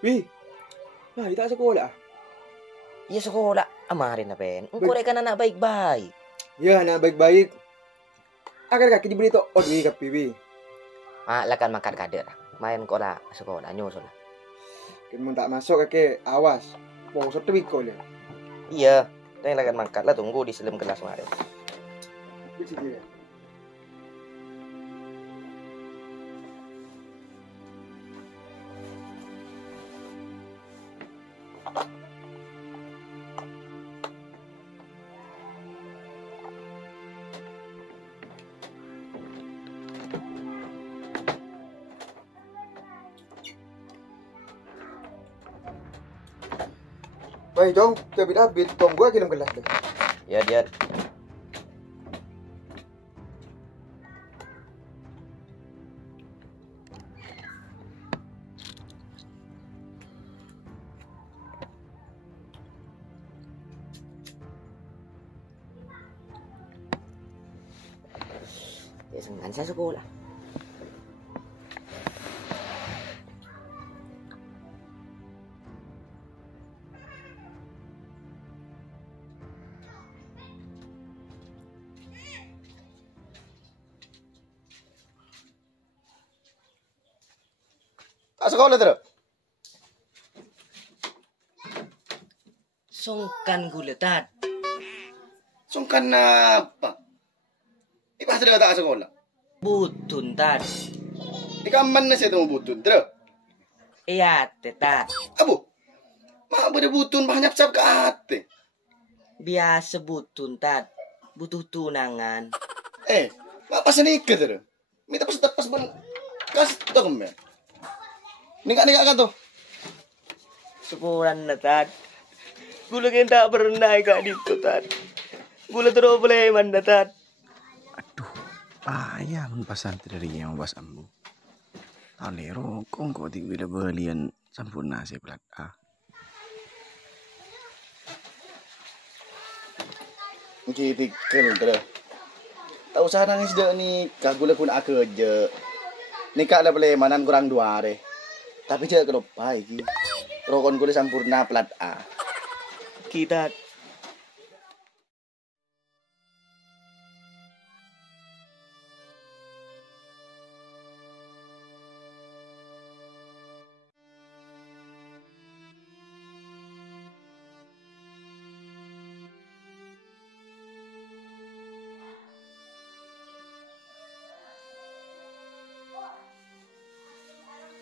Wih, nah kita sekolah. Iya sekolah. Amarin na pen. Engkau rekan anak baik-baik. Ya, anak baik-baik. Akan kaki dibeli to odi kapi wi. Lakan makan kader. Main kola sekolah nyusul. Kan mun tak masuk kaki awas. Mau setu wiko ya. Iya. Tanya lakan makan lah tunggu di selim kelas kemarin. Baik dong, habis tong gua kirim kelas deh. Ya dia. Ya senang saya sekolah. Tak sekolah terus. Songkan guletat. Sungkan apa? Ipas terus tak sekolah. Butun tat. Ikaman mana saya temu butun terus. Iya tetat. Abu. Mak berde butun banyak cap ke ate. Biasa butun tat. Butuh tunangan. Mak pas nikah terus. Minta pas ben kas tong me. Nikah kan tuh. Sepuran na tat. Gula kita pernah kak dito tat. Gula problema na tat. Payah mun pasantri dari yang bas ambu. Talero kongko di bila belian sampurna saya pelat Mungkin pikir terus. Tak usah nangis deh nikah gula pun aku aja. Nikah ada pelemanan kurang dua deh. Tapi jangan kelupa iki. Rokon gula sampurna plat A. Kita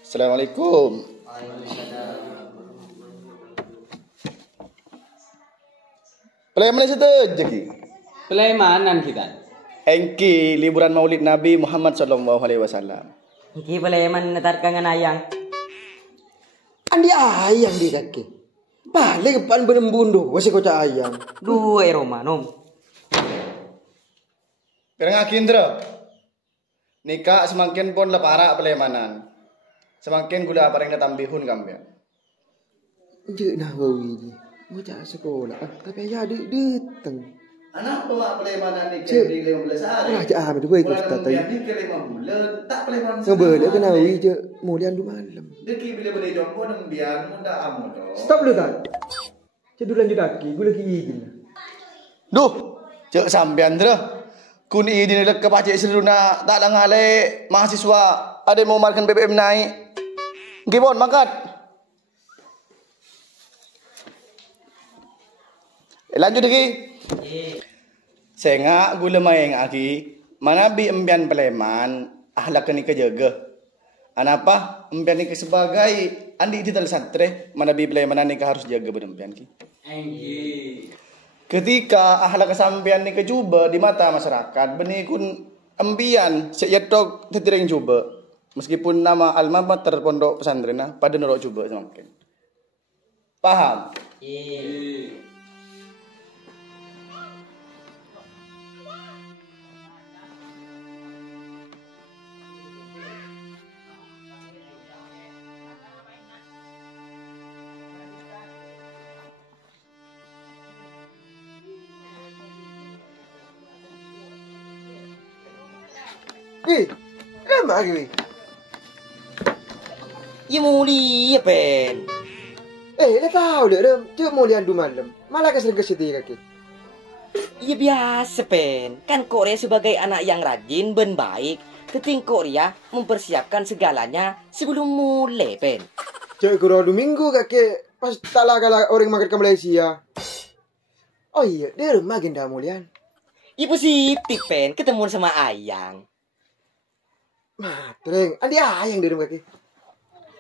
Assalamualaikum. Pelemanan itu aja ki. Pelemanan kita. Engki liburan Maulid Nabi Muhammad sallallahu alaihi wasallam. Iki peleman netar kangen ayang. Andi ayam di kaki. Balik pan berembundo, wasi kocak ayam. Dua Romanom. Pirang Indra. Nikah semakin pun lepara pelemanan. Semakin gula apa yang tambihun kami. Jek nah wawi. Gua cak sekolah. Tapi ayah datang. Anak pemak pelemanan nikah di 15 hari. Wah, cak ambil gue ikut tata. Nikah 5 bulan, tak pelemanan. Ngebel kena wawi je mulian du malam. Deki bila beli jompo dan biar muda amu do. Stop lu tak. Cak lanjut lagi, gue lagi izin. Duh, cek sampean deh. Kun ini nilai ke pacik seruna tak ada ngale mahasiswa ada mau makan BBM naik. Gimon makan. Lanjut lagi. Saya ngak gula main lagi. Mana bi embian peleman ahlak ni kejaga. Anapa embian ni sebagai andi di dalam santre mana bi peleman ni harus jaga berembian ki. Ketika ahlak kesampian ni kejuba di mata masyarakat, benih kun embian seyetok tetiring juba. Meskipun nama alma mater pondok pesantren pada nerok juba semakin. Paham? Wih, kenapa lagi wih? Ya mulia pen. Dah tahu dah. Cuma mau lihat malam. Malah kesel kesiti kaki. Ya biasa pen. Kan Korea sebagai anak yang rajin dan baik. Keting Korea mempersiapkan segalanya sebelum mulai pen. Cek kurang 2 minggu kaki. Pas tak lah kalau orang makan ke Malaysia. Oh iya, dia rumah agenda mulian. Ya positif pen. Ketemu sama Ayang. Matreng, andi ayang di rumah kaki.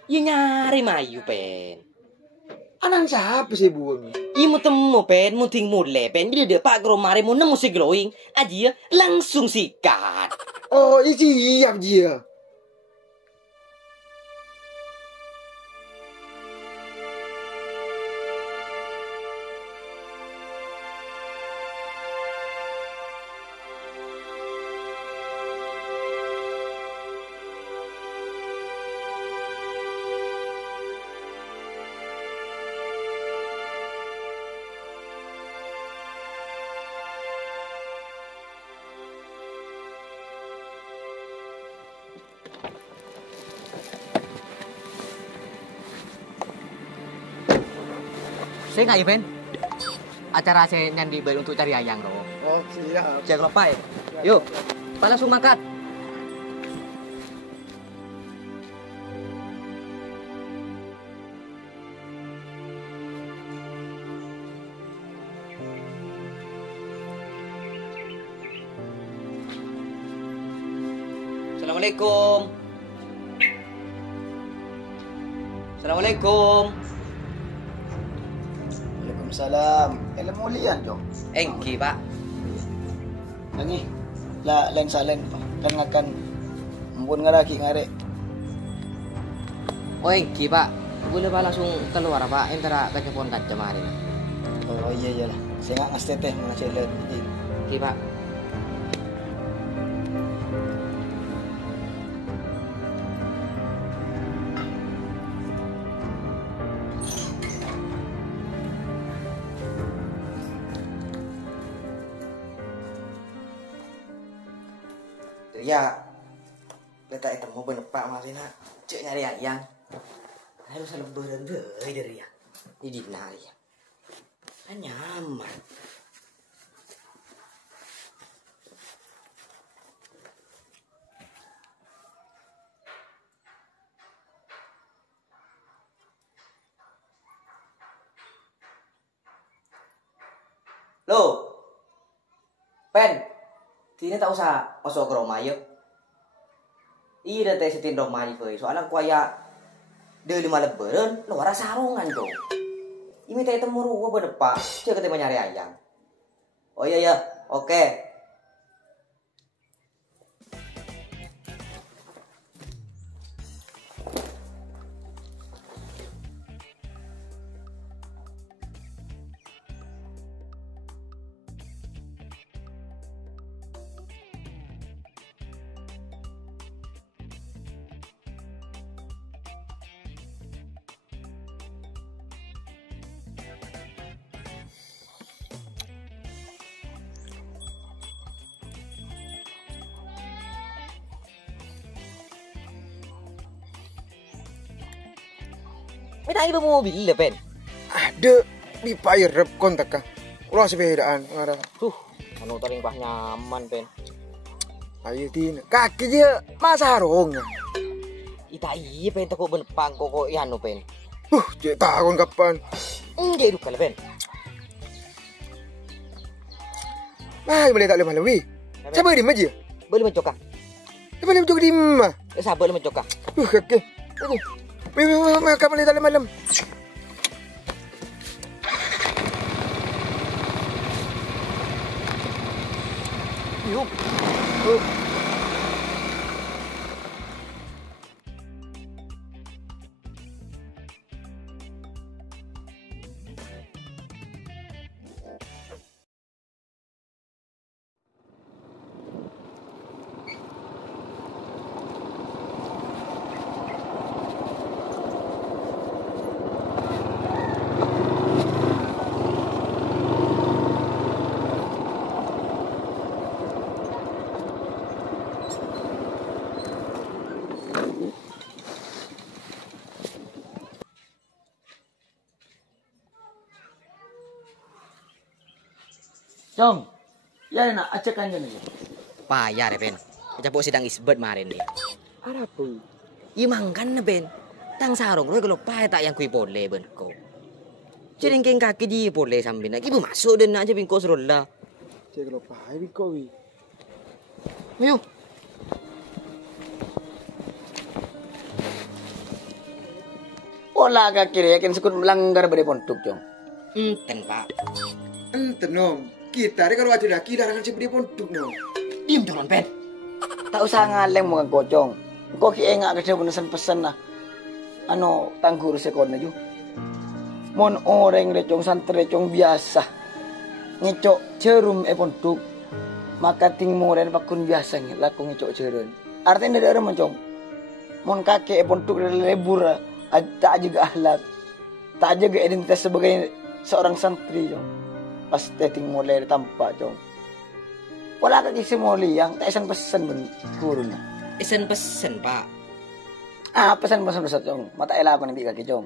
Ya nyari Mayu pen. Anak siapa sih buang? Imu temu pen, muting mulai pen. Bila dia pak gromare mau nemu si glowing, aja langsung sikat. Oh, siap dia. Saya nggak event. Acara saya nyandi bel untuk cari Ayang loh. Oh, siap. Jangan lupa ya. Yuk, Pak langsung makan. Assalamualaikum. Assalamualaikum. Waalaikumsalam. Elam mulian jo. Engki, Pak. Nani la lain salen kan ngakan embun ngaraki ngare. Oh, engki, Pak. Boleh Pak langsung keluar, Pak. Entara kecepon kaca kemarin. Oh iya lah. Saya nggak ngasih teh mana celet. Engki, Pak. Ya, letak itu mau benepak malina, cek nyari Ayang. Harus lebaran deh dari ya, di dinar ya. Kan nyaman. Loh, Pen. Sini tak usah masuk ke rumah yuk. Iya dah teh setin rumah ni fe. Soalnya kuaya de 5 lebaran luar sarungan tuh. Ini teh temu ruwa bedepak. Cek ketemu nyari Ayang. Oh iya ya, oke. Minta ibu mobil le pen. Ada di fire rep kontak kah? Ulah sepedaan ngara. Anu taring pah nyaman pen. Ayo tin. Kaki dia masa sarungnya. Ita iya pen toko benepang koko anu pen. Cek tahun kapan? Enggak hidup kali pen. Ah, boleh tak boleh malam wi. Siapa di aja? Boleh mencoka. Siapa di mencoka di mah? Sabar mencoka. Kaki. Wih, kapan boleh tak malam? Yuk. Cong, ya nak acakan je nih. Payah deh, Ben. Capok sidang isbat kemarin deh. Ada apa? Imang kan na, Ben. Tang sarong roy kalau payah tak yang kui pole, Ben, kau. Jadi keng kaki di pole sambil nak. Ibu masuk dan aja bingkos rolla. Cek lo pahai kau wi. Ayo. Olah kaki yakin sekut melanggar beri pondok, Cong. Enten, Pak. Enten nom. Kita deh kalau aja laki larangan si beri pondok nom. Diam jangan, Ben. Tak usah ngaleng mau kocong. Kok ki enggak kerja pesan lah. Ano tanggur sekon aja. Mon orang recong santri recong biasa. Ngecok cerum pondok. Maka ting moren pakun biasa laku ngecok cerum. Artinya dari orang mencong. Mon kakek pondok dari lebur. Tak juga akhlak. Tak juga identitas sebagai seorang santri, Cong. Pas dating mulai tampak, Cong. Wala kaki semua yang tak isan pesan ben kurun. Isen pesen, Pak. Pesan Cong. Mata elah apa nanti kaki, Cong.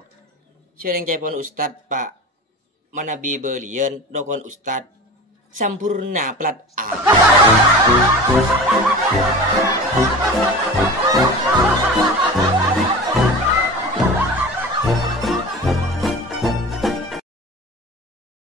Sering cepon Ustad, Pak. Mana bibelian dokon Ustad. Sampurna plat A.